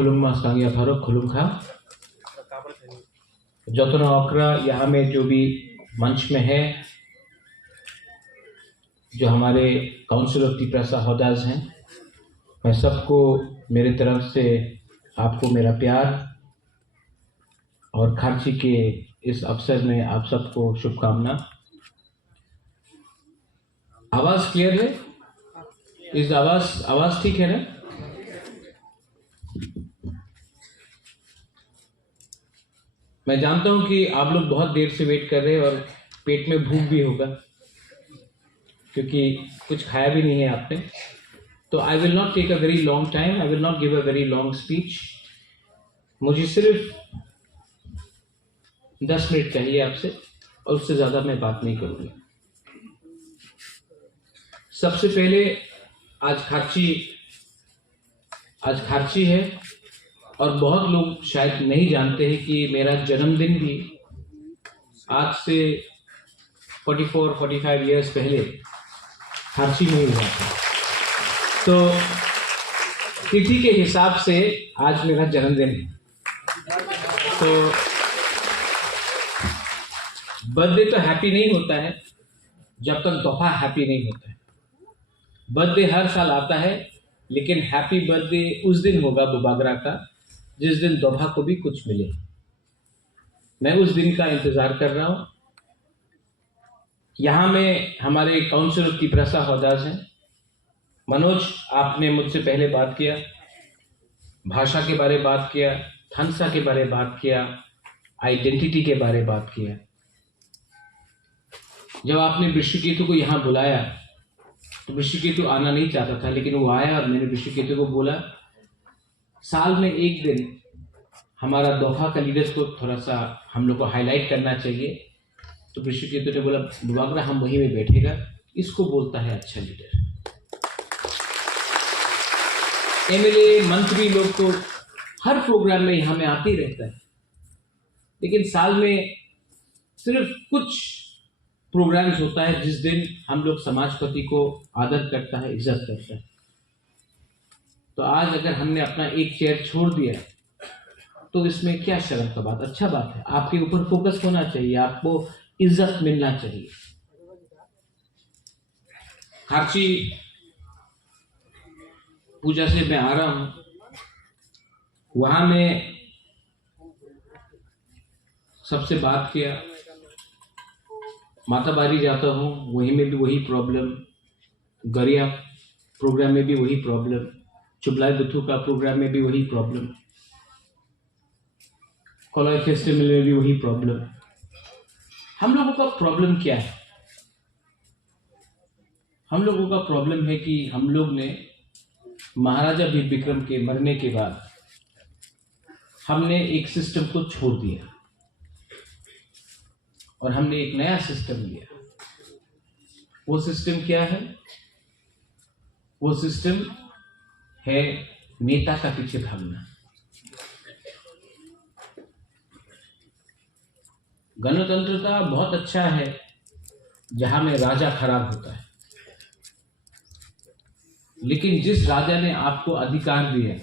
खुलुम सांगिया फारो खुलुम खा जतन अकरा यहाँ में जो भी मंच में है, जो हमारे काउंसिल ऑफ तिपरासा हौदाज हैं, मैं सबको मेरे तरफ से आपको मेरा प्यार और खारची के इस अवसर में आप सबको शुभकामना। आवाज क्लियर है? इस आवाज ठीक है ना? मैं जानता हूं कि आप लोग बहुत देर से वेट कर रहे हैं और पेट में भूख भी होगा क्योंकि कुछ खाया भी नहीं है आपने। तो I will not take a very long time, I will not give a very long speech. मुझे सिर्फ 10 मिनट चाहिए आपसे और उससे ज़्यादा मैं बात नहीं करूँगी। सबसे पहले आज खारची है और बहुत लोग शायद नहीं जानते हैं कि मेरा जन्मदिन भी आज से 44-45 इयर्स पहले खारची में ही हुआ था। तो तिथि के हिसाब से आज मेरा जन्मदिन है। तो बर्थडे तो हैप्पी नहीं होता है जब तक तोहफा हैप्पी नहीं होता है। बर्थडे हर साल आता है, लेकिन हैप्पी बर्थडे उस दिन होगा बुबागरा का जिस दिन तोहफा को भी कुछ मिले। मैं उस दिन का इंतजार कर रहा हूं। यहां में हमारे काउंसिल ऑफ तिपरासा हौदाज हैं। मनोज, आपने मुझसे पहले बात किया, भाषा के बारे में बात किया, थानसा के बारे में बात किया, आइडेंटिटी के बारे में बात किया। जब आपने विश्वकेतु को यहाँ बुलाया तो विश्वकेतु आना नहीं चाहता था, लेकिन वो आया और मैंने विश्वकेतु को बोला साल में एक दिन हमारा दोहा का लीडर्स को थोड़ा सा हम लोग को हाईलाइट करना चाहिए। तो विश्वकेतु ने बोला बुबागरा हम वहीं में बैठेगा, इसको बोलता है अच्छा लीडर। एमएलए मंत्री लोग तो हर प्रोग्राम में यहाँ में आते ही रहता है, लेकिन साल में सिर्फ कुछ प्रोग्राम्स होता है जिस दिन हम लोग समाजपति को आदर करता है, इज्जत करता है। तो आज अगर हमने अपना एक चेयर छोड़ दिया तो इसमें क्या शर्म का बात? अच्छा बात है, आपके ऊपर फोकस होना चाहिए, आपको इज्जत मिलना चाहिए। खारची पूजा से मैं आ रहा हूं, वहां में सबसे बात किया, माताबारी जाता हूं वहीं में भी वही प्रॉब्लम, गरिया प्रोग्राम में भी वही प्रॉब्लम, चुबलाई बुथू का प्रोग्राम में भी वही प्रॉब्लम, कोलाई फेस्टिवल में भी वही प्रॉब्लम। हम लोगों का प्रॉब्लम क्या है? हम लोगों का प्रॉब्लम है कि हम लोग ने महाराजा वीर विक्रम के मरने के बाद हमने एक सिस्टम को छोड़ दिया और हमने एक नया सिस्टम लिया। वो सिस्टम क्या है? वो सिस्टम है नेता का पीछे भागना। गणतंत्रता बहुत अच्छा है जहां में राजा खराब होता है, लेकिन जिस राजा ने आपको अधिकार दिया,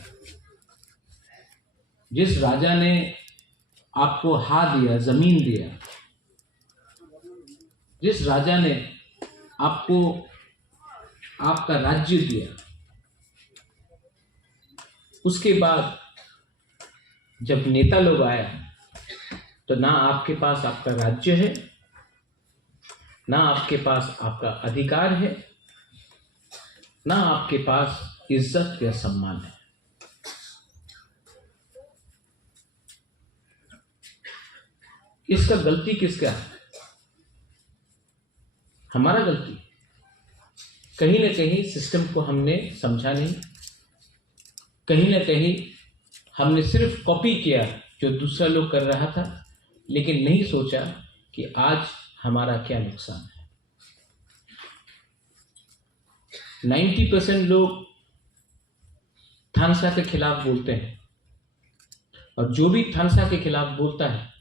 जिस राजा ने आपको हाथ दिया, जमीन दिया, जिस राजा ने आपको आपका राज्य दिया, उसके बाद जब नेता लोग आया तो ना आपके पास आपका राज्य है, ना आपके पास आपका अधिकार है, ना आपके पास इज्जत या सम्मान है। इसका गलती किसका है? हमारा गलती। कहीं ना कहीं सिस्टम को हमने समझा नहीं, कहीं ना कहीं हमने सिर्फ कॉपी किया जो दूसरा लोग कर रहा था, लेकिन नहीं सोचा कि आज हमारा क्या नुकसान है। 90% लोग थानसा के खिलाफ बोलते हैं और जो भी थानसा के खिलाफ बोलता है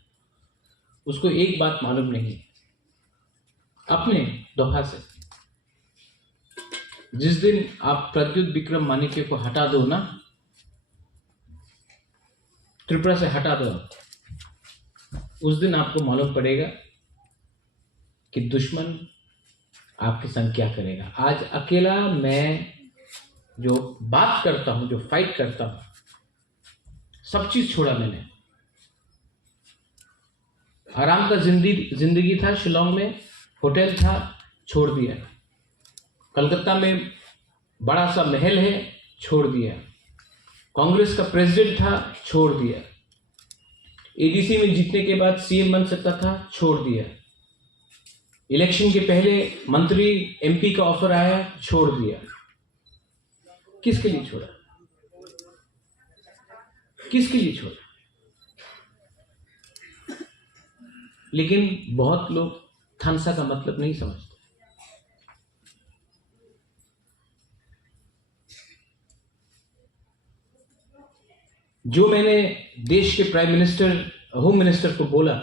उसको एक बात मालूम नहीं, अपने दोहा से जिस दिन आप प्रद्युत विक्रम माणिक्य को हटा दो ना, त्रिपुरा से हटा दो, उस दिन आपको मालूम पड़ेगा कि दुश्मन आपके संग क्या करेगा। आज अकेला मैं जो बात करता हूं, जो फाइट करता हूं, सब चीज छोड़ा मैंने। आराम का जिंदगी था, शिलोंग में होटल था, छोड़ दिया। कलकत्ता में बड़ा सा महल है, छोड़ दिया। कांग्रेस का प्रेसिडेंट था, छोड़ दिया। एडीसी में जीतने के बाद सीएम बन सकता था, छोड़ दिया। इलेक्शन के पहले मंत्री एमपी का ऑफर आया, छोड़ दिया। किसके लिए छोड़ा? किसके लिए छोड़ा? लेकिन बहुत लोग थानसा का मतलब नहीं समझते। जो मैंने देश के प्राइम मिनिस्टर, होम मिनिस्टर को बोला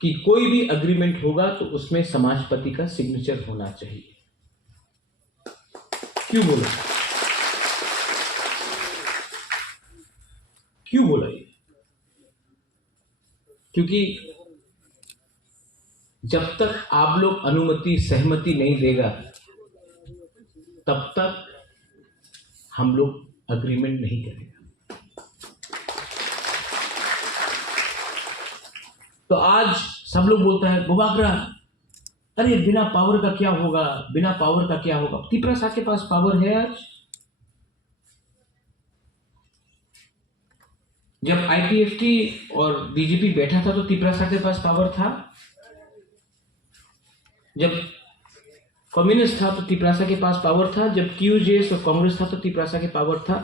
कि कोई भी अग्रीमेंट होगा तो उसमें समाजपति का सिग्नेचर होना चाहिए। क्यों बोला? क्यों बोला ये? क्योंकि जब तक आप लोग अनुमति, सहमति नहीं देगा, तब तक हम लोग अग्रीमेंट नहीं करेगा। तो आज सब लोग बोलता है बुबागरा, अरे बिना पावर का क्या होगा, बिना पावर का क्या होगा। त्रिपुरा के पास पावर है। आज जब आईपीएफटी और बीजेपी बैठा था तो त्रिपुरा के पास पावर था। जब कम्युनिस्ट था तो त्रिपुरा के पास पावर था। जब क्यूजेएस और कांग्रेस था तो त्रिपुरा के पावर था।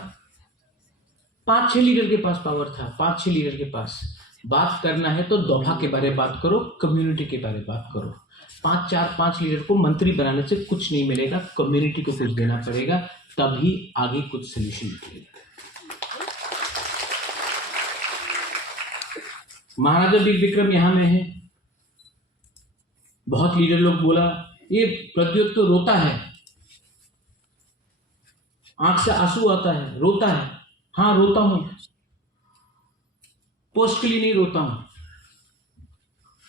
5-6 लीडर के पास पावर था। 5-6 लीडर के पास। बात करना है तो दोहा के बारे में बात करो, कम्युनिटी के बारे में बात करो। 5 लीडर को मंत्री बनाने से कुछ नहीं मिलेगा, कम्युनिटी को कुछ देना पड़ेगा, तभी आगे कुछ सोल्यूशन निकलेगा। महाराजा वीर विक्रम यहां में है। बहुत लीडर लोग बोला ये प्रद्योत तो रोता है, आंख से आंसू आता है, रोता है। हाँ रोता हूं, पोस्ट के लिए नहीं रोता हूं,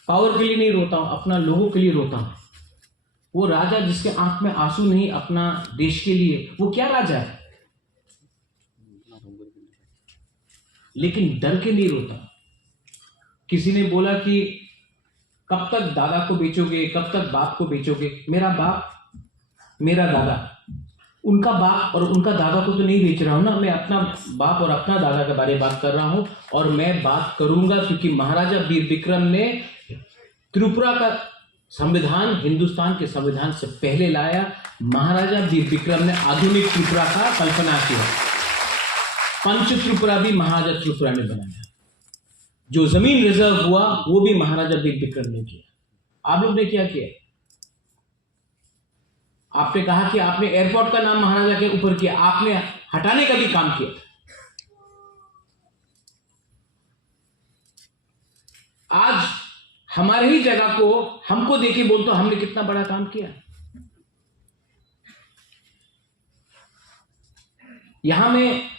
पावर के लिए नहीं रोता हूं, अपना लोगों के लिए रोता हूं। वो राजा जिसके आंख में आंसू नहीं अपना देश के लिए, वो क्या राजा है? लेकिन डर के नहीं रोता। किसी ने बोला कि कब तक दादा को बेचोगे, कब तक बाप को बेचोगे? मेरा बाप, मेरा दादा, उनका बाप और उनका दादा को तो नहीं बेच रहा हूं ना। मैं अपना बाप और अपना दादा के बारे में बात कर रहा हूं, और मैं बात करूंगा क्योंकि महाराजा वीर विक्रम ने त्रिपुरा का संविधान हिंदुस्तान के संविधान से पहले लाया। महाराजा वीर विक्रम ने आधुनिक त्रिपुरा का कल्पना किया। पंच त्रिपुरा भी महाराजा त्रिपुरा ने बनाया। जो जमीन रिजर्व हुआ वो भी महाराजा वीर विक्रम ने किया। आप लोग ने क्या किया? आपने कहा कि आपने एयरपोर्ट का नाम महाराजा के ऊपर किया, आपने हटाने का भी काम किया। आज हमारे ही जगह को हमको देके बोलते हो हमने कितना बड़ा काम किया। यहां में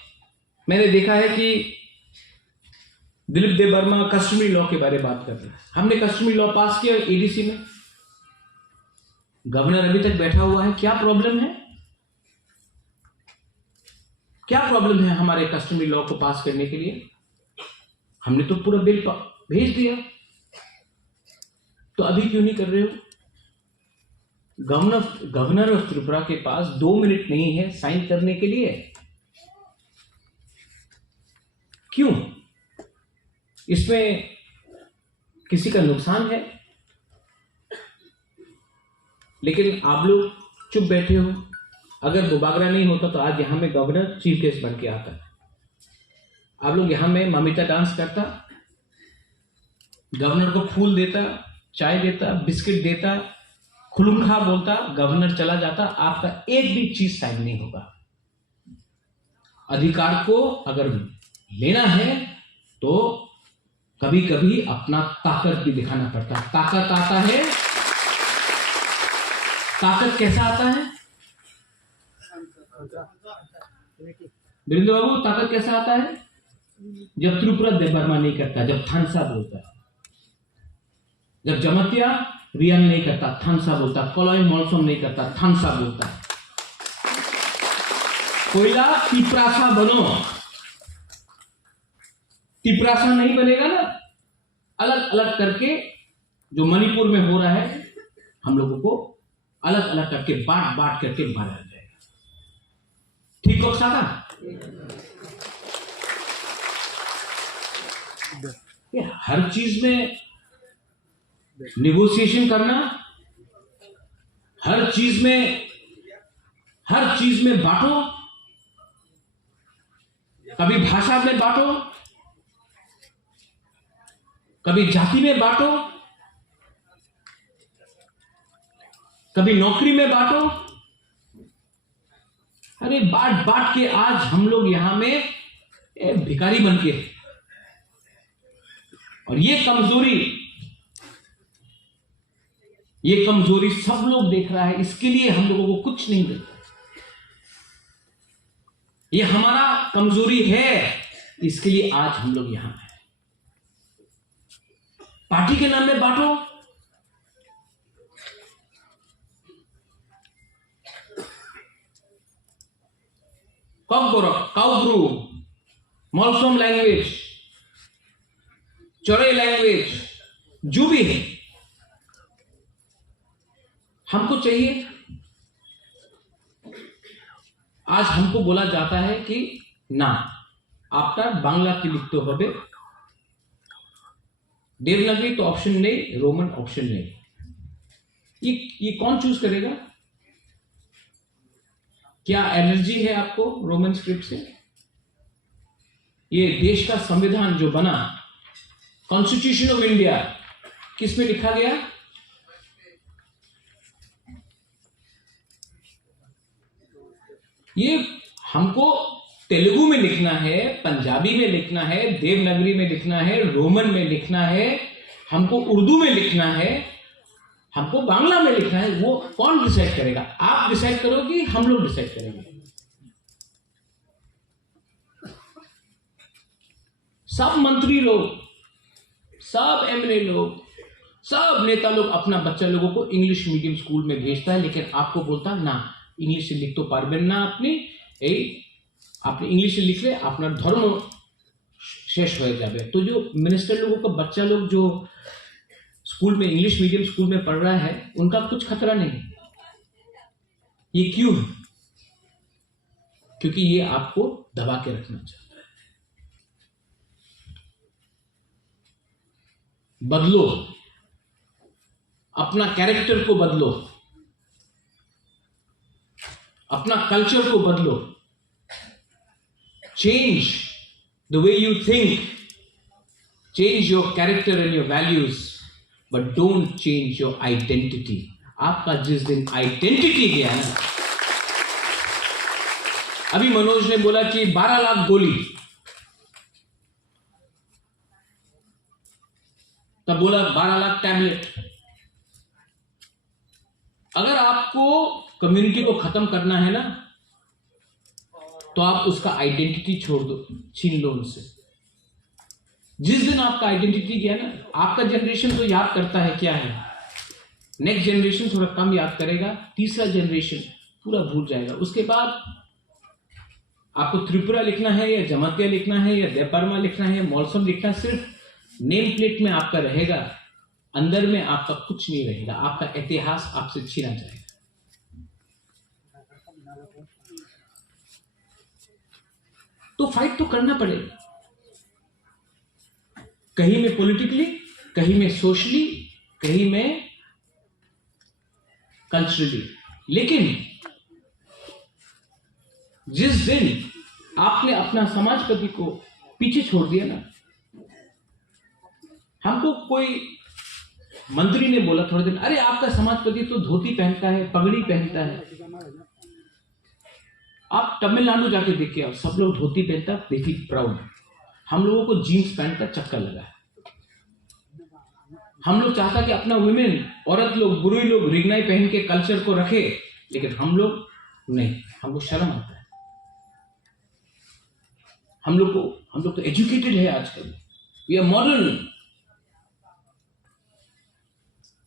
मैंने देखा है कि दिलीप देव वर्मा कस्टमरी लॉ के बारे में बात कर रहे हैं। हमने कस्टमरी लॉ पास किया एडीसी में। गवर्नर अभी तक बैठा हुआ है। क्या प्रॉब्लम है? क्या प्रॉब्लम है हमारे कस्टमरी लॉ को पास करने के लिए? हमने तो पूरा बिल भेज दिया, तो अभी क्यों नहीं कर रहे हो? गवर्नर ऑफ त्रिपुरा के पास 2 मिनट नहीं है साइन करने के लिए। क्यों? इसमें किसी का नुकसान है? लेकिन आप लोग चुप बैठे हो। अगर बुबागरा नहीं होता तो आज यहां में गवर्नर चीफ गेस्ट बन के आता। आप लोग यहां में ममिता डांस करता, गवर्नर को फूल देता, चाय देता, बिस्किट देता, खुलुमखा बोलता, गवर्नर चला जाता, आपका एक भी चीज साइन नहीं होगा। अधिकार को अगर लेना है तो कभी कभी अपना ताकत भी दिखाना पड़ता है। ताकत आता है, ताकत कैसा आता है वीरेंद्र बाबू? ताकत कैसा आता है? जब त्रिपुरा देबबर्मा नहीं करता, जब थानसा बोलता है, जब जमतिया रियांग नहीं करता, थानसा बोलता, कलोई मोलसोम नहीं करता, थानसा बोलता। कोयला तिपरासा बनो, तिपरासा नहीं बनेगा ना। अलग अलग करके जो मणिपुर में हो रहा है, हम लोगों को अलग अलग करके बांट बांट करके मारा जाएगा। ठीक हो साका? हर चीज में निगोशिएशन करना, हर चीज में बांटो, कभी भाषा में बांटो, कभी जाति में बांटो, कभी नौकरी में बांटो। अरे बांट बांट के आज हम लोग यहां में भिखारी बन के, और ये कमजोरी सब लोग देख रहा है। इसके लिए हम लोगों को कुछ नहीं मिलता। ये हमारा कमजोरी है, इसके लिए आज हम लोग यहां हैं। पार्टी के नाम में बांटो, काउब्रू, मोलसोम लैंग्वेज, चोरे लैंग्वेज, जो भी है, हमको चाहिए। आज हमको बोला जाता है कि ना, आपका बांग्ला की लिखते हो, देवनागरी तो ऑप्शन नहीं, रोमन ऑप्शन नहीं। ये कौन चूज करेगा? क्या एलर्जी है आपको रोमन स्क्रिप्ट से? ये देश का संविधान जो बना, कॉन्स्टिट्यूशन ऑफ इंडिया, किस में लिखा गया? ये हमको तेलुगु में लिखना है, पंजाबी में लिखना है, देवनागरी में लिखना है, रोमन में लिखना है, हमको उर्दू में लिखना है, हमको बांग्ला में लिखना है। वो कौन डिसाइड करेगा? आप डिसाइड करोगे, हम लोग डिसाइड करेंगे। सब मंत्री लोग, सब एमएलए लोग, सब नेता लोग अपना बच्चा लोगों को इंग्लिश मीडियम स्कूल में भेजता है, लेकिन आपको बोलता है ना, इंग्लिश से लिख तो पारबेन ना आपने इंग्लिश से लिख ले, अपना धर्म शेष हो जाए। तो जो मिनिस्टर लोगों का बच्चा लोग जो स्कूल में, इंग्लिश मीडियम स्कूल में पढ़ रहा है, उनका कुछ खतरा नहीं। ये क्यों है? क्योंकि ये आपको दबा के रखना चाहता है। बदलो, अपना कैरेक्टर को बदलो, अपना कल्चर को बदलो। Change the way you think, change your character and your values, but don't change your identity. आपका जिस दिन आइडेंटिटी गया ना, अभी मनोज ने बोला कि 12 लाख गोली, तब बोला 12 लाख टैबलेट। अगर आपको कम्युनिटी को खत्म करना है ना, तो आप उसका आइडेंटिटी छोड़ दो, छीन लो उनसे। जिस दिन आपका आइडेंटिटी गया ना, आपका जनरेशन तो याद करता है क्या है, नेक्स्ट जनरेशन थोड़ा कम याद करेगा, तीसरा जनरेशन पूरा भूल जाएगा। उसके बाद आपको त्रिपुरा लिखना है या जमातिया लिखना है या देवबर्मा लिखना है, मोलसोम लिखना, सिर्फ नेम प्लेट में आपका रहेगा, अंदर में आपका कुछ नहीं रहेगा। आपका इतिहास आपसे छीना जाएगा। तो फाइट तो करना पड़ेगा, कहीं में पॉलिटिकली, कहीं में सोशली, कहीं में कल्चरली। लेकिन जिस दिन आपने अपना समाजपति को पीछे छोड़ दिया ना, हमको कोई मंत्री ने बोला थोड़े दिन, अरे आपका समाजपति तो धोती पहनता है, पगड़ी पहनता है। आप तमिलनाडु जाके देखिए, आप सब लोग धोती पहनता, देखिए प्राउड। हम लोगों को जीन्स पैंट का चक्कर लगा है। हम लोग चाहता कि अपना वुमेन, औरत लोग, बुरी लोग रिगनाई पहन के कल्चर को रखे, लेकिन हम लोग नहीं, हमको शर्म आता है। हम लोग तो एजुकेटेड है आजकल, वी आर मॉडर्न।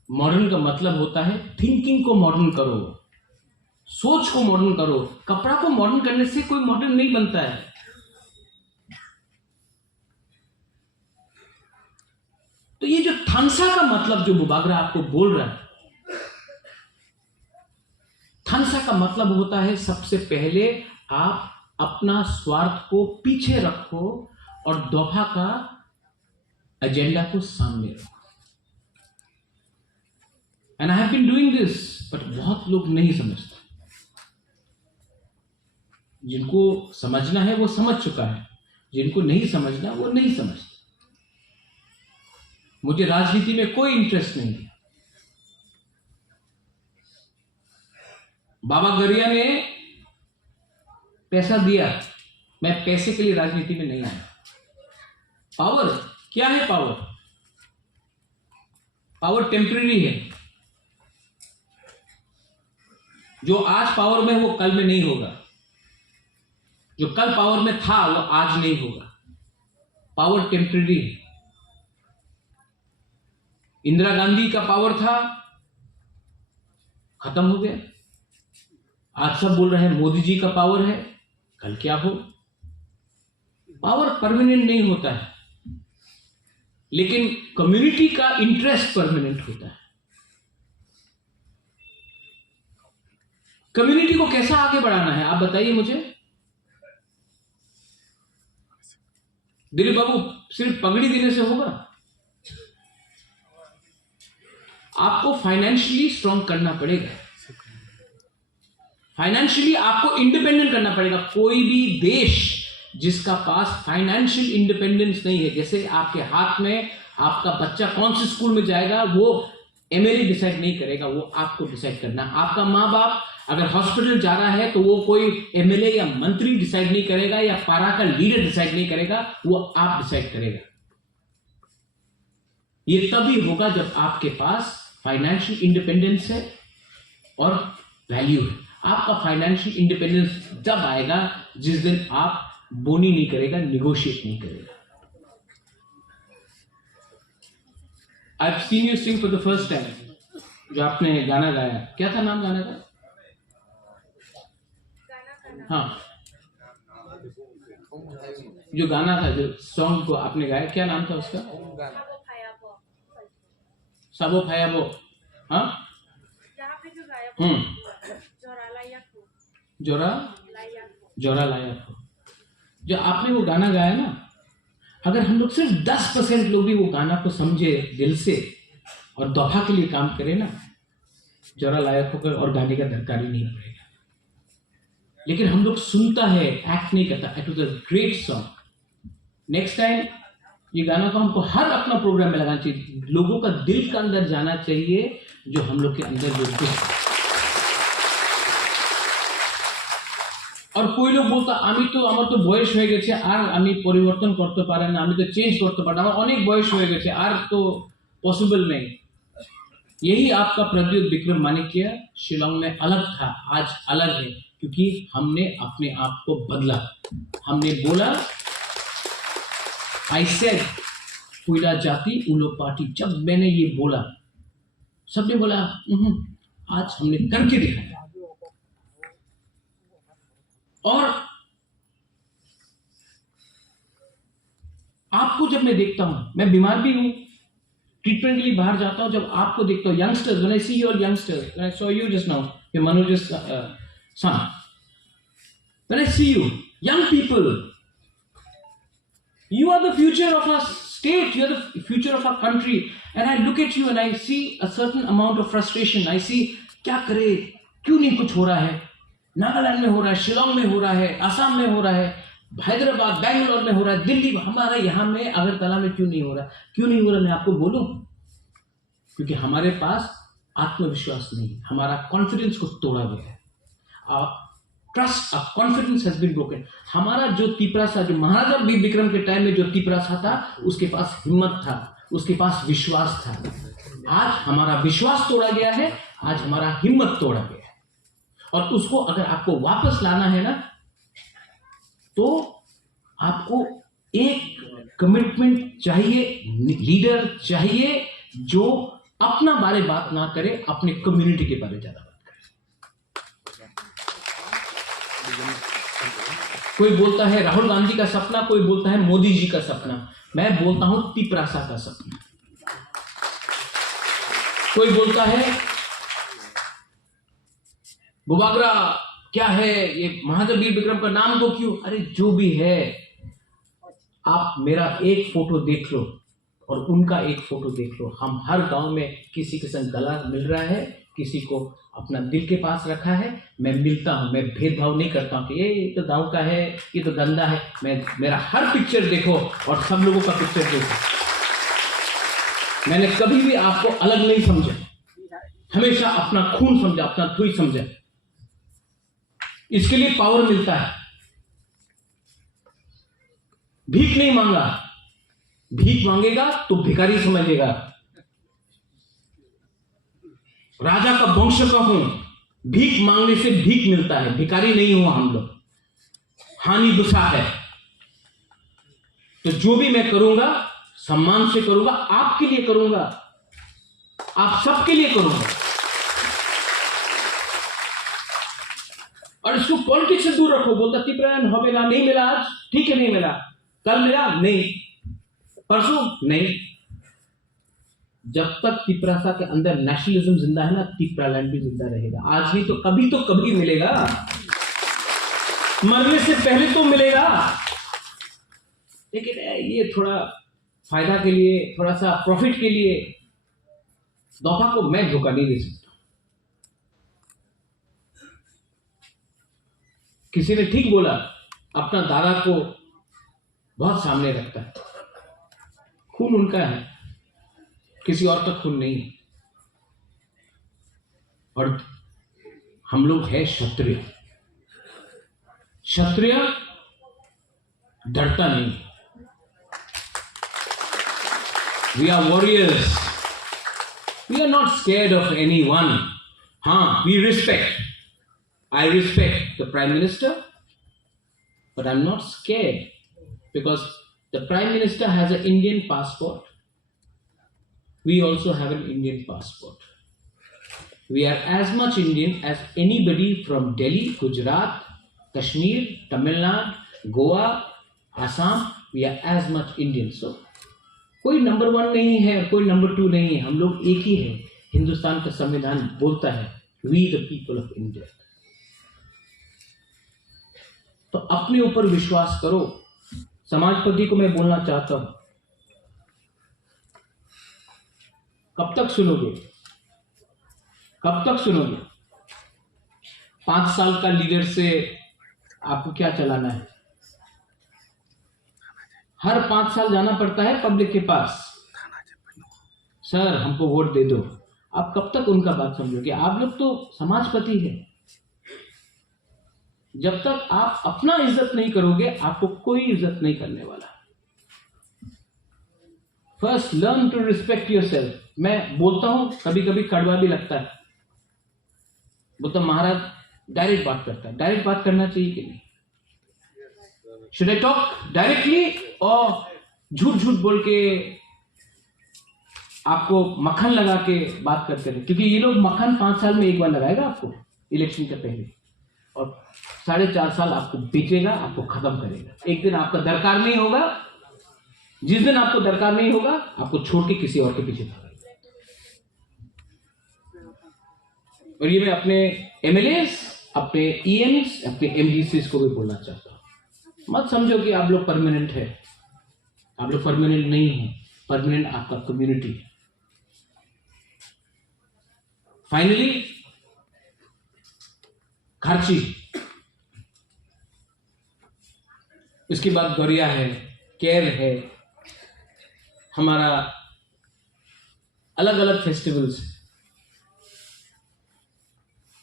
मॉडर्न का मतलब होता है थिंकिंग को मॉडर्न करो, सोच को मॉडर्न करो। कपड़ा को मॉडर्न करने से कोई मॉडर्न नहीं बनता है। तो ये जो थानसा का मतलब जो बुबागरा आपको बोल रहा है, थानसा का मतलब होता है सबसे पहले आप अपना स्वार्थ को पीछे रखो और दोहा का एजेंडा को सामने रखो। And I have been doing this, but बहुत लोग नहीं समझते। जिनको समझना है वो समझ चुका है, जिनको नहीं समझना वो नहीं समझते। मुझे राजनीति में कोई इंटरेस्ट नहीं है। बाबा गरिया ने पैसा दिया, मैं पैसे के लिए राजनीति में नहीं आया। पावर क्या है? पावर टेम्परेरी है। जो आज पावर में वो कल में नहीं होगा, जो कल पावर में था वो आज नहीं होगा। पावर टेम्परेरी है। इंदिरा गांधी का पावर था, खत्म हो गया। आज सब बोल रहे हैं मोदी जी का पावर है, कल क्या हो। पावर परमानेंट नहीं होता है, लेकिन कम्युनिटी का इंटरेस्ट परमानेंट होता है। कम्युनिटी को कैसा आगे बढ़ाना है आप बताइए मुझे। दिलीप बाबू, सिर्फ पगड़ी देने से होगा? आपको फाइनेंशियली स्ट्रांग करना पड़ेगा, फाइनेंशियली आपको इंडिपेंडेंट करना पड़ेगा। कोई भी देश जिसका पास फाइनेंशियल इंडिपेंडेंस नहीं है, जैसे आपके हाथ में आपका बच्चा कौन से स्कूल में जाएगा वो एमएलए डिसाइड नहीं करेगा, वो आपको डिसाइड करना। आपका माँ बाप अगर हॉस्पिटल जा रहा है तो वो कोई एमएलए या मंत्री डिसाइड नहीं करेगा या पारा का लीडर डिसाइड नहीं करेगा, वो आप डिसाइड करेगा। ये तभी होगा जब आपके पास फाइनेंशियल इंडिपेंडेंस है और वैल्यू है। आपका फाइनेंशियल इंडिपेंडेंस जब आएगा जिस दिन आप बोनी नहीं करेगा, निगोशिएट नहीं करेगा। I've seen you sing for the first time. जो आपने गाना गाया, क्या था नाम गाना का? हाँ, जो गाना था, जो सॉन्ग को आपने गाया, क्या नाम था उसका? साबो फायाबो। हाँ, जोरा लाया को। जो आपने वो गाना गाया ना, अगर हम लोग सिर्फ 10% लोग भी वो गाना को समझे दिल से और दोहा के लिए काम करें ना, जोरा लायक होकर और गाने का दरकार ही नहीं पड़ेगा। लेकिन हम लोग सुनता है, एक्ट नहीं करता। It was a great song. Next time ये गाना को हमको हर अपना प्रोग्राम में लगाना चाहिए। लोगों का दिल का अंदर जाना चाहिए, जो हम लोग के अंदर जो दिल। और कोई लोग बोलता आमी तो बयस हो गेছে আর আমি পরিবর্তন করতে পারি না, আমি তো চেঞ্জ করতে পারি না, আমার অনেক বয়স হয়ে গেছে আর তো पॉसिबल नहीं। यही आपका प्रद्युत विक्रम मानिकिया शिलोंग में अलग था, आज अलग है, क्योंकि हमने अपने आप को बदला। हमने बोला आई सेड कोयला जाति उलो पार्टी। जब मैंने ये बोला सबने बोला आज हमने करके दिखाया। और आपको जब मैं देखता हूं, मैं बीमार भी हूं, ट्रीटमेंट के लिए बाहर जाता हूं, जब आपको देखता हूं, youngsters, when I see your youngsters, when I saw you just now, ये मनोज's son, when I see you, young people, you are the future of our state, you are the future of our country, and I look at you and I see a certain amount of frustration. I see क्या करे, क्यों नहीं कुछ हो रहा है। नागालैंड में हो रहा है, शिलोंग में हो रहा है, असम में हो रहा है, हैदराबाद, बैंगलोर में हो रहा है, दिल्ली, हमारा यहाँ में अगरतला में क्यों नहीं हो रहा? क्यों नहीं हो रहा मैं आपको बोलूं? क्योंकि हमारे पास आत्मविश्वास नहीं, हमारा कॉन्फिडेंस को तोड़ा गया है। Trust, confidence has been broken. हमारा जो तीपरासा, जो महाराजा विक्रम के टाइम में जो तीपरासा था, उसके पास हिम्मत था, उसके पास विश्वास था। आज हमारा विश्वास तोड़ा गया है, आज हमारा हिम्मत तोड़ा गया है। और उसको अगर आपको वापस लाना है ना, तो आपको एक कमिटमेंट चाहिए, लीडर चाहिए जो अपना बारे बात ना करे, अपने कम्युनिटी के बारे ज्यादा बात करे। कोई बोलता है राहुल गांधी का सपना, कोई बोलता है मोदी जी का सपना, मैं बोलता हूं तिपरासा का सपना। कोई बोलता है बुबागरा क्या है, ये महादेव वीर विक्रम का नाम दो क्यों, अरे जो भी है, आप मेरा एक फोटो देख लो और उनका एक फोटो देख लो। हम हर गांव में किसी के संग गला मिल रहा है, किसी को अपना दिल के पास रखा है। मैं मिलता हूं, मैं भेदभाव नहीं करता हूं कि ये तो गांव का है, ये तो गंदा है। मेरा हर पिक्चर देखो और सब लोगों का पिक्चर देखो। मैंने कभी भी आपको अलग नहीं समझा, हमेशा अपना खून समझा, अपना थुई समझा। इसके लिए पावर मिलता है। भीख नहीं मांगा, भीख मांगेगा तो भिखारी समझेगा। राजा का वंश का हूं, भीख मांगने से भीख मिलता है, भिखारी नहीं हुआ हम लोग। हानि दुसा है। तो जो भी मैं करूंगा सम्मान से करूंगा, आपके लिए करूंगा, आप सबके लिए करूंगा। और इसको पॉलिटिक्स से दूर रखो। बोलता तिपरायन हो मिला, नहीं मिला आज, ठीक है नहीं मिला, कल मिला नहीं, परसों नहीं। जब तक तिपरासा के अंदर नेशनलिज्म जिंदा है ना, तिपरालैंड भी जिंदा रहेगा। आज नहीं तो कभी मिलेगा, मरने से पहले तो मिलेगा। लेकिन ये थोड़ा फायदा के लिए, थोड़ा सा प्रॉफिट के लिए दोफा को मैं धोखा नहीं दे सकता। किसी ने ठीक बोला, अपना दादा को बहुत सामने रखता है। खून उनका है, किसी और का खून नहीं। और हम लोग हैं क्षत्रिय। क्षत्रिय डरता नहीं। We are warriors. We are not scared of anyone. हाँ, we respect. I respect the Prime Minister, but I'm not scared because the Prime Minister has an Indian passport. We also have an Indian passport. We are as much Indian as anybody from Delhi, Gujarat, Kashmir, Tamil Nadu, Goa, Assam. We are as much Indian. So, कोई number 1 नहीं है, कोई number 2 नहीं है, हम लोग एक ही है। हिंदुस्तान का संविधान बोलता है We the people of India. तो अपने ऊपर विश्वास करो। समाजपति को मैं बोलना चाहता हूं, कब तक सुनोगे, कब तक सुनोगे? 5 साल का लीडर से आपको क्या चलाना है? हर 5 साल जाना पड़ता है पब्लिक के पास, सर हमको वोट दे दो। आप कब तक उनका बात समझोगे? आप लोग तो समाजपति हैं। जब तक आप अपना इज्जत नहीं करोगे, आपको कोई इज्जत नहीं करने वाला। First learn to respect yourself. मैं बोलता हूं, कभी कभी कड़वा भी लगता है। बोलता महाराज डायरेक्ट बात करता है, डायरेक्ट बात करना चाहिए कि नहीं? शुड आई टॉक डायरेक्टली और झूठ झूठ बोल के आपको मक्खन लगा के बात करते रहे? क्योंकि ये लोग मक्खन 5 साल में एक बार लगाएगा आपको इलेक्शन के पहले, और 4.5 साल आपको बेचेगा, आपको खत्म करेगा। एक दिन आपका दरकार नहीं होगा, जिस दिन आपको दरकार नहीं होगा, आपको छोड़ के किसी और के पीछे भागेगा। और ये मैं अपने एमएलएस, अपने ईएमएस, अपने एमडीसीज को भी बोलना चाहता हूं। मत समझो कि आप लोग परमानेंट है। आप लोग परमानेंट नहीं है, परमानेंट आपका कम्युनिटी है। फाइनली खारची, इसके बाद गौरिया है, केर है, हमारा अलग अलग फेस्टिवल्स है।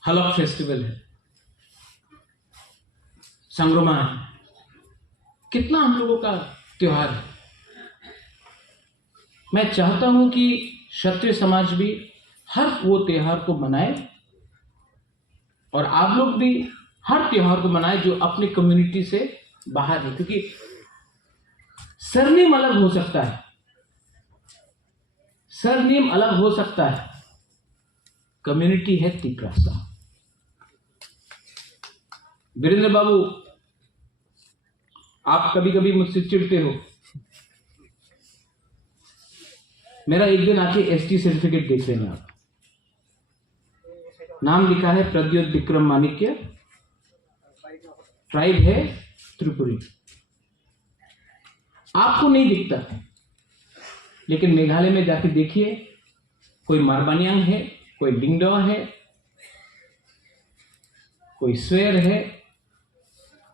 हलक फेस्टिवल है, संग्रमा है, कितना हम लोगों का त्योहार है। मैं चाहता हूं कि क्षत्रिय समाज भी हर वो त्योहार को मनाए और आप लोग भी हर त्योहार को मनाए जो अपनी कम्युनिटी से बाहर है। क्योंकि सरनेम अलग हो सकता है, सरनेम अलग हो सकता है, कम्युनिटी है तिपरासा। वीरेंद्र बाबू, आप कभी कभी मुझसे चिढ़ते हो। मेरा एक दिन आके एसटी सर्टिफिकेट देख लेना। आप नाम लिखा है प्रद्योत विक्रम माणिक्य, ट्राइब है त्रिपुरी। आपको नहीं दिखता, लेकिन मेघालय में जाके देखिए, कोई मारबानियांग है, कोई लिंगडो है, कोई स्वेर है,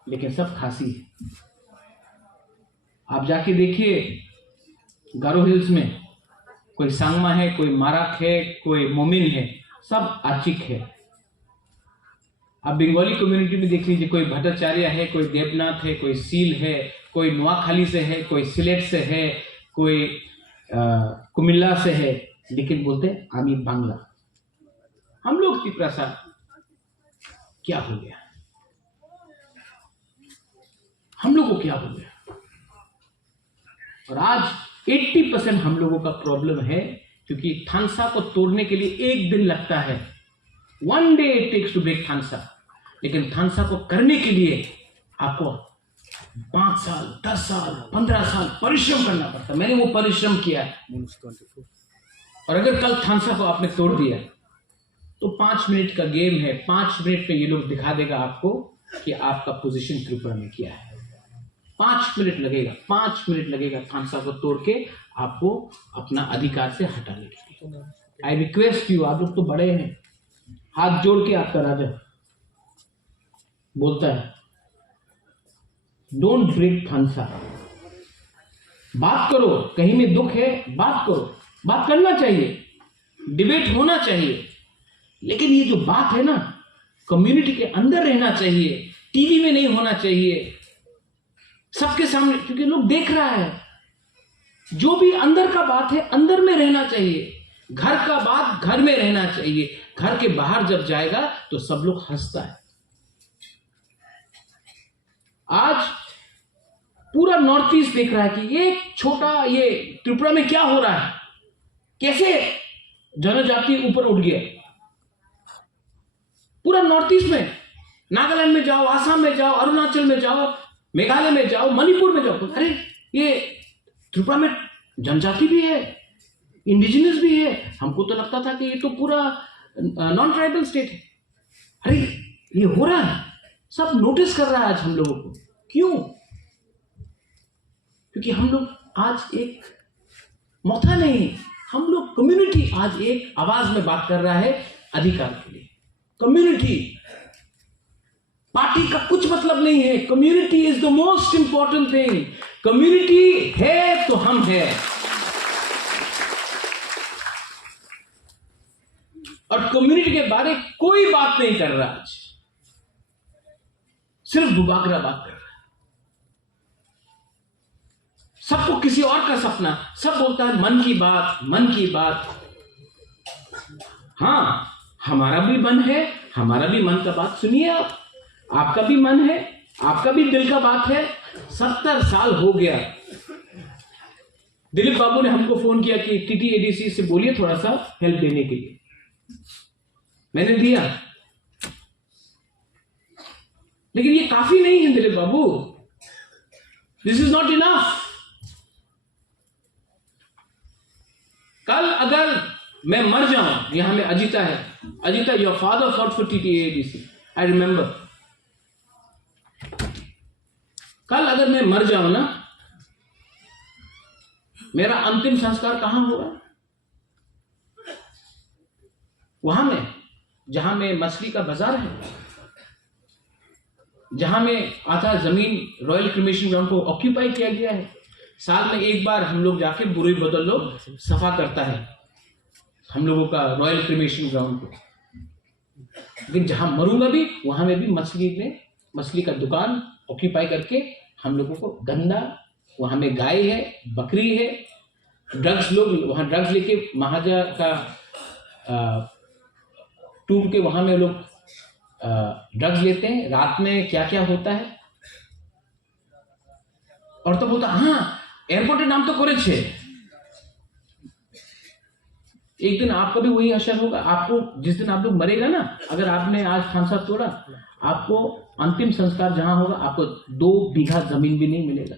लेकिन सब खासी है। आप जाके देखिए गारो हिल्स में, कोई सांगमा है, कोई माराक है, कोई मोमिन है, सब आचिक है। आप बंगाली कम्युनिटी में देख लीजिए, कोई भट्टाचार्य है, कोई देवनाथ है, कोई सील है, कोई नोआखाली से है, कोई सिलेट से है, कोई कुमिल्ला से है, लेकिन बोलते हैं आमी बांग्ला। हम लोग तिपरासा, क्या हो गया? हम लोगों को क्या हो गया? और आज 80% हम लोगों का प्रॉब्लम है, क्योंकि थानसा को तोड़ने के लिए एक दिन लगता है। 1 day it takes to break थानसा, लेकिन थानसा को करने के लिए आपको 5 साल, 10 साल, 15 साल परिश्रम करना पड़ता। मैंने वो परिश्रम किया है। और अगर कल थानसा को आपने तोड़ दिया तो 5 मिनट का गेम है। 5 मिनट में ये लोग दिखा देगा आपको कि आपका पोजीशन त्रिपुरा में क्या है। 5 मिनट लगेगा, 5 मिनट लगेगा थानसा को तोड़ के आपको अपना अधिकार से हटाने के लिए। आई रिक्वेस्ट यू, आप लोग तो बड़े हैं, हाथ जोड़ के आपका राजा बोलता है, डोंट ब्रेक थानसा। बात करो, कहीं में दुख है, बात करो, बात करना चाहिए, डिबेट होना चाहिए, लेकिन ये जो बात है ना, कम्युनिटी के अंदर रहना चाहिए, टीवी में नहीं होना चाहिए, सबके सामने, क्योंकि लोग देख रहा है। जो भी अंदर का बात है अंदर में रहना चाहिए, घर का बात घर में रहना चाहिए। घर के बाहर जब जाएगा तो सब लोग हंसता है। आज पूरा नॉर्थ ईस्ट देख रहा है कि ये छोटा, ये त्रिपुरा में क्या हो रहा है, कैसे जनजाति ऊपर उठ गया। पूरा नॉर्थ ईस्ट में, नागालैंड में जाओ, आसाम में जाओ, अरुणाचल में जाओ, मेघालय में जाओ, मणिपुर में जाओ, अरे ये त्रिपुरा में जनजाति भी है, इंडिजिनस भी है। हमको तो लगता था कि ये तो पूरा नॉन ट्राइबल स्टेट है। अरे ये हो रहा है, सब नोटिस कर रहा है आज हम लोगों को। क्यों? क्योंकि हम लोग आज एक मौका नहीं, हम लोग कम्युनिटी आज एक आवाज में बात कर रहा है अधिकार के लिए। कम्युनिटी, पार्टी का कुछ मतलब नहीं है। Community is the most important thing. Community है तो हम हैं। और कम्युनिटी के बारे में कोई बात नहीं कर रहा आज, सिर्फ बुबाकरा बात कर रहा है। सबको किसी और का सपना, सब बोलता है मन की बात, मन की बात। हाँ, हमारा भी मन है, हमारा भी मन का बात सुनिए आप। आपका भी मन है, आपका भी दिल का बात है। 70 साल हो गया। दिलीप बाबू ने हमको फोन किया कि टीटीएडीसी से बोलिए थोड़ा सा हेल्प देने के लिए। मैंने दिया, लेकिन ये काफी नहीं है Dilip Babu. This is not enough. कल अगर मैं मर जाऊं, यहां में अजिता है, Ajita your father fought for TTADC, I remember. कल अगर मैं मर जाऊं ना, मेरा अंतिम संस्कार कहां होगा? वहां में जहां में मछली का बाजार है, जहां में आधा जमीन रॉयल क्रिमेशन ग्राउंड को ऑक्यूपाई किया गया है। साल में एक बार हम लोग जाके बुरे बदल लोग सफा करता है हम लोगों का रॉयल क्रिमेशन ग्राउंड को। लेकिन जहां मरूंगा भी, वहां में भी मछली का दुकान ऑक्यूपाई करके हम लोगों को गंदा, वहां में गाय है, बकरी है, ड्रग्स, लोग वहां ड्रग्स लेके महाजा का टूट के वहां में लोग ड्रग्स लेते हैं। रात में क्या क्या होता है। और तो बोलता हाँ, एयरपोर्टेर नाम तो करेছে। एक दिन आपका भी वही असर होगा। आपको जिस दिन आप लोग मरेगा ना, अगर आपने आज फांसा तोड़ा, आपको अंतिम संस्कार जहां होगा, आपको 2 बीघा जमीन भी नहीं मिलेगा।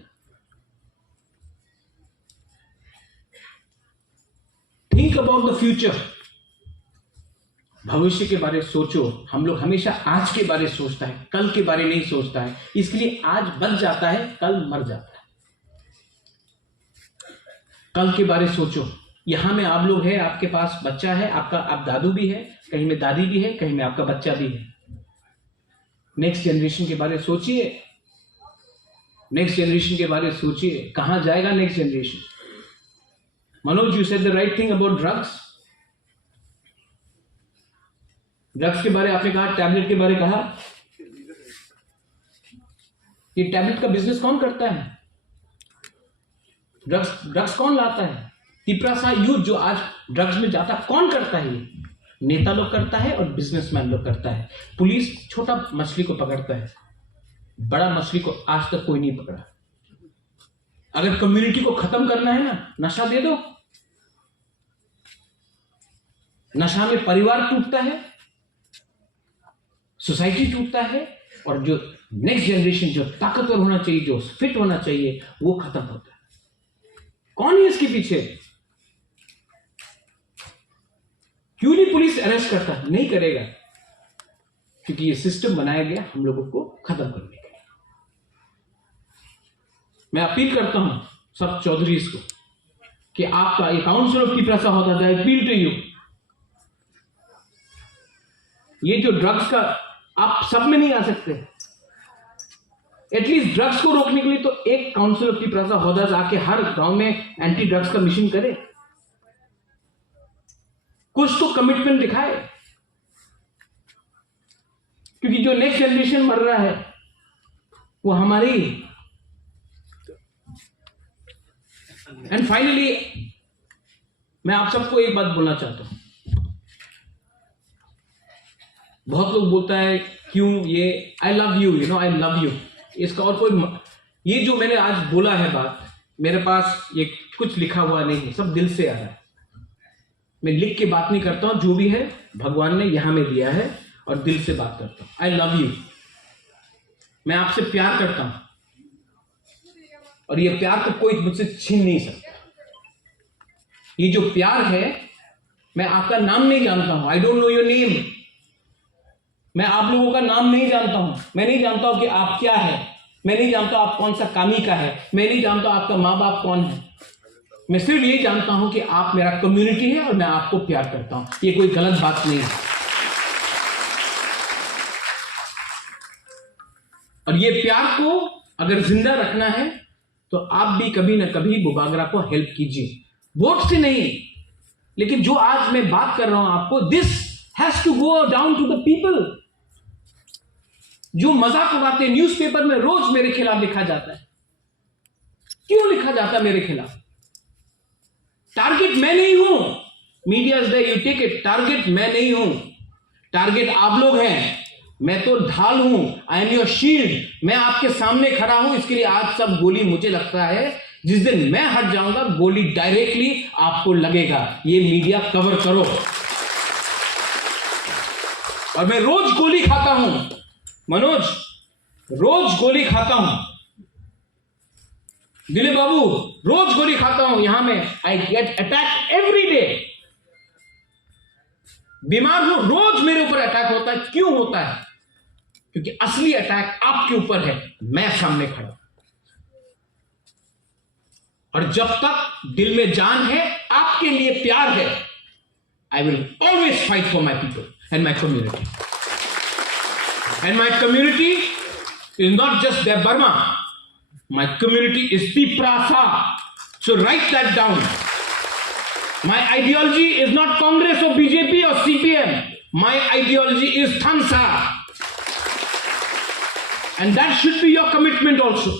Think about the future. भविष्य के बारे में सोचो। हम लोग हमेशा आज के बारे में सोचता है, कल के बारे में नहीं सोचता है। इसके लिए आज बच जाता है, कल मर जाता है। कल के बारे में सोचो। यहां में आप लोग हैं, आपके पास बच्चा है, आपका आप दादू भी है, कहीं में दादी भी है, कहीं में आपका बच्चा भी है। नेक्स्ट जनरेशन के बारे में सोचिए। नेक्स्ट जनरेशन के बारे में सोचिए, कहां जाएगा next generation. Manoj, you said the right thing about drugs. Drugs के बारे आपने कहा, टैबलेट के बारे कहा। ये टैबलेट का बिजनेस कौन करता है? ड्रग्स कौन लाता है? तिपरासा यूथ जो आज ड्रग्स में जाता, कौन करता है? ये नेता लोग करता है और बिजनेसमैन लोग करता है। पुलिस छोटा मछली को पकड़ता है, बड़ा मछली को आज तक कोई नहीं पकड़ा। अगर कम्युनिटी को खत्म करना है ना, नशा दे दो। नशा में परिवार टूटता है, सोसाइटी टूटता है, और जो नेक्स्ट जनरेशन जो ताकतवर होना चाहिए, जो फिट होना चाहिए, वो खत्म होता है। कौन है इसके पीछे? क्यों नहीं पुलिस अरेस्ट करता? नहीं करेगा, क्योंकि ये सिस्टम बनाया गया हम लोगों को खत्म करने के लिए। मैं अपील करता हूं सब चौधरीज को कि आपका ये काउंसिल ऑफ तिपरासा होता है, अपील टू यू। ये जो ड्रग्स का, आप सब में नहीं आ सकते। एटलीस्ट ड्रग्स को रोकने के लिए तो एक काउंसिल ऑफ तिपरासा होदा आके हर गांव में एंटी ड्रग्स का मिशन करे। कुछ तो कमिटमेंट दिखाए, क्योंकि जो नेक्स्ट जनरेशन मर रहा है वो हमारी। एंड फाइनली मैं आप सबको एक बात बोलना चाहता हूं। बहुत लोग बोलता है क्यों ये I love you, you know I love you, इसका और कोई, ये जो मैंने आज बोला है बात, मेरे पास ये कुछ लिखा हुआ नहीं है, सब दिल से आ रहा है। मैं लिख के बात नहीं करता हूं, जो भी है भगवान ने यहां में दिया है और दिल से बात करता हूं। I love you. मैं आपसे प्यार करता हूं और ये प्यार को कोई मुझसे छीन नहीं सकता। ये जो प्यार है, मैं आपका नाम नहीं जानता हूं, I don't know your name. मैं आप लोगों का नाम नहीं जानता हूं। मैं नहीं जानता हूं कि आप क्या है। मैं नहीं जानता आप कौन सा कामी का है। मैं नहीं जानता आपका माँ बाप कौन है। मैं सिर्फ ये जानता हूं कि आप मेरा कम्युनिटी है और मैं आपको प्यार करता हूं। ये कोई गलत बात नहीं है। और ये प्यार को अगर जिंदा रखना है तो आप भी कभी ना कभी बुबागरा को हेल्प कीजिए। वोट से नहीं, लेकिन जो आज मैं बात कर रहा हूं आपको, this has to go down to the people. जो मजाक उड़ाते न्यूज़पेपर में रोज मेरे खिलाफ लिखा जाता है। क्यों लिखा जाता है मेरे खिलाफ? टारगेट मैं नहीं हूं। Media is there, you take it. Target मैं नहीं हूं, टारगेट आप लोग हैं। मैं तो ढाल हूं, आई एम योर शील्ड। मैं आपके सामने खड़ा हूं, इसके लिए आज सब गोली मुझे लगता है। जिस दिन मैं हट जाऊंगा, गोली डायरेक्टली आपको लगेगा। ये मीडिया कवर करो। और मैं रोज गोली खाता हूं मनोज, रोज गोली खाता हूं। दिलीप बाबू, रोज गोली खाता हूं। यहां में I get attack every day. बीमार हूं, रोज मेरे ऊपर अटैक होता है। क्यों होता है? क्योंकि असली अटैक आपके ऊपर है, मैं सामने खड़ा। और जब तक दिल में जान है, आपके लिए प्यार है, I will always fight for my people and my community. And my community is not just there Burma, my community is Tiprasa. So write that down. My ideology is not Congress or BJP or CPM. My ideology is Thansa. And that should be your commitment also.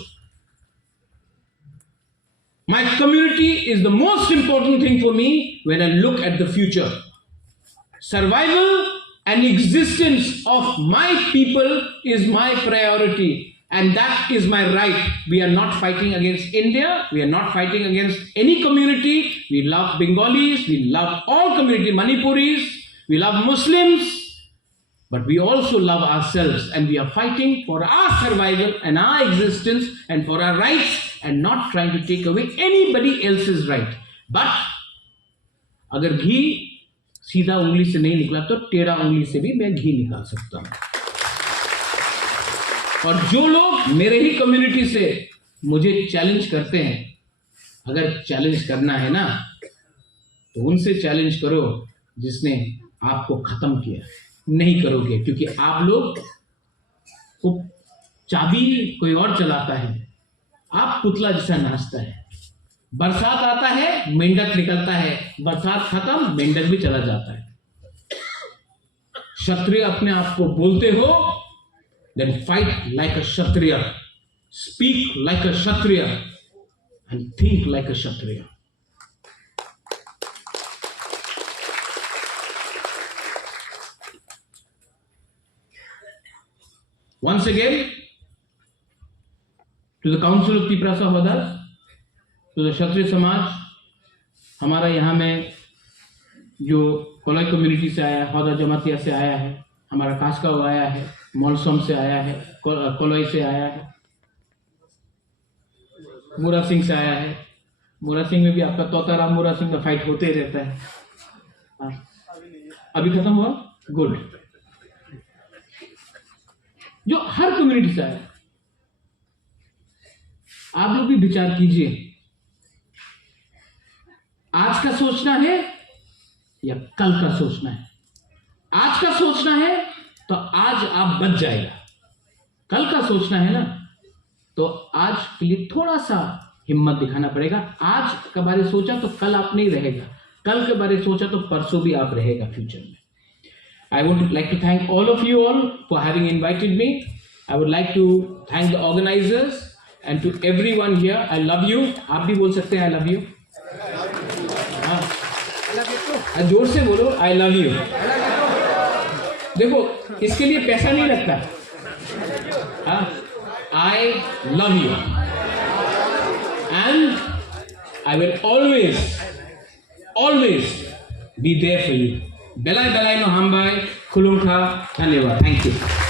My community is the most important thing for me when I look at the future. Survival and existence of my people is my priority. And that is my right. We are not fighting against India. We are not fighting against any community. We love Bengalis. We love all community, Manipuris. We love Muslims. But we also love ourselves. And we are fighting for our survival and our existence and for our rights and not trying to take away anybody else's right. But अगर घी सीधा उंगली से नहीं निकला तो टेढ़ा उंगली से भी मैं घी निकाल सकता हूं। और जो लोग मेरे ही कम्युनिटी से मुझे चैलेंज करते हैं, अगर चैलेंज करना है ना तो उनसे चैलेंज करो जिसने आपको खत्म किया। नहीं करोगे, क्योंकि आप लोग को चाबी कोई और चलाता है, आप पुतला जैसा नाचता है। बरसात आता है, मेंढक निकलता है, बरसात खत्म, मेंढक भी चला जाता है। क्षत्रिय अपने आप को बोलते हो, then fight like a Kshatriya, speak like a Kshatriya, and think like a Kshatriya. Once again, to the Council of Tipra Sahodars, to the Kshatriya समाज, हमारा यहाँ में जो कोलाई कम्युनिटी से आया है, हौदा जमातिया से आया है, हमारा कास्काव आया है, मौलसम से आया है, कोलाई से आया है, मूरा सिंह से आया है। मूरा सिंह में भी आपका तोताराम मूरा सिंह का फाइट होते रहता है। अभी खत्म हुआ? गुड। जो हर कम्युनिटी से आया, आप लोग भी विचार कीजिए, आज का सोचना है या कल का सोचना है? आज का सोचना है तो आज आप बच जाएगा। कल का सोचना है ना तो आज के लिए थोड़ा सा हिम्मत दिखाना पड़ेगा। आज के बारे सोचा तो कल आप नहीं रहेगा, कल के बारे सोचा तो परसों भी आप रहेगा फ्यूचर में। I would like to thank all of you all for having invited me. I would like to thank the organizers and to everyone here. I love you. आप भी बोल सकते हैं I love you. हाँ, जोर से बोलो I love you. देखो, इसके लिए पैसा नहीं लगता। हाँ, I love you. And I will always be there for you. Belai no hambai, kulumka, धन्यवाद. Thank you.